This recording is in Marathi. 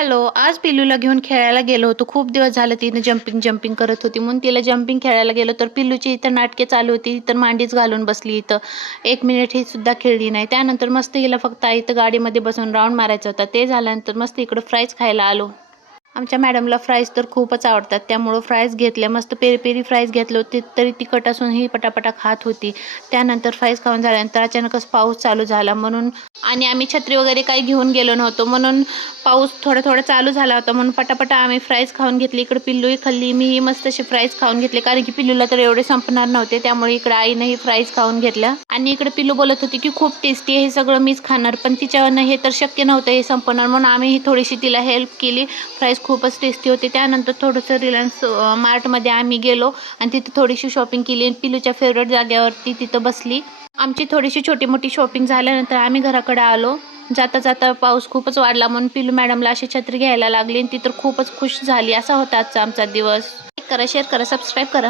हॅलो, आज पिल्लूला घेऊन खेळायला गेलो होतो. खूप दिवस झाले तिने जंपिंग करत होती. म्हणून तिला जंपिंग खेळायला गेलो तर पिल्लूची इथं नाटके चालू होती. तर मांडीच घालून बसली इथं. 1 मिनिट ही सुद्धा खेळली नाही. त्यानंतर मस्त हिला फक्त इथं गाडीमध्ये बसून राउंड मारायचा होता. ते झाल्यानंतर मस्त इकडं फ्राईज खायला आलो. आमच्या मॅडमला फ्राईज तर खूपच आवडतात. त्यामुळं फ्राईज घेतल्या. मस्त पेरी-पेरी फ्राईज घेतले होते. तरी तिखट असूनही पटापटा खात होती. त्यानंतर फ्राईज खाऊन झाल्यानंतर अचानकच पाऊस चालू झाला म्हणून आणि आम्ही छत्री वगैरे काही घेऊन गेलो नव्हतो. म्हणून पाऊस थोडा-थोडा चालू झाला होता म्हणून पटापटा आम्ही फ्राईज खाऊन घेतली. इकडे पिल्लूही खाल्ली. मीही मस्त असे फ्राईज खाऊन घेतले. कारण की पिल्लूला तर एवढे संपणार नव्हते. त्यामुळे इकडे आईनेही फ्राईज खाऊन घेतल्या आणि इकडे पिल्लू बोलत होती की खूप टेस्टी आहे, हे सगळं मीच खाणार. पण तिच्यावरनं हे तर शक्य नव्हतं हे संपवणार म्हणून आम्हीही थोडीशी तिला हेल्प केली. फ्राईज खूपच टेस्टी होते. त्यानंतर थोडंसं रिलायन्स मार्टमध्ये आम्ही गेलो आणि तिथं थोडीशी शॉपिंग केली आणि पिल्लूच्या फेवरेट जागेवरती तिथं बसली. आमची थोडीशी छोटी-मोठी शॉपिंग झाल्यानंतर आम्ही घराकडे आलो. जाता-जाता पाऊस खूपच वाढला म्हणून पिल्लू मॅडमला अशी छत्री घ्यायला लागली आणि ती तर खूपच खुश झाली. असा होता आजचा आमचा दिवस. लाईक करा, शेअर करा, सबस्क्राईब करा.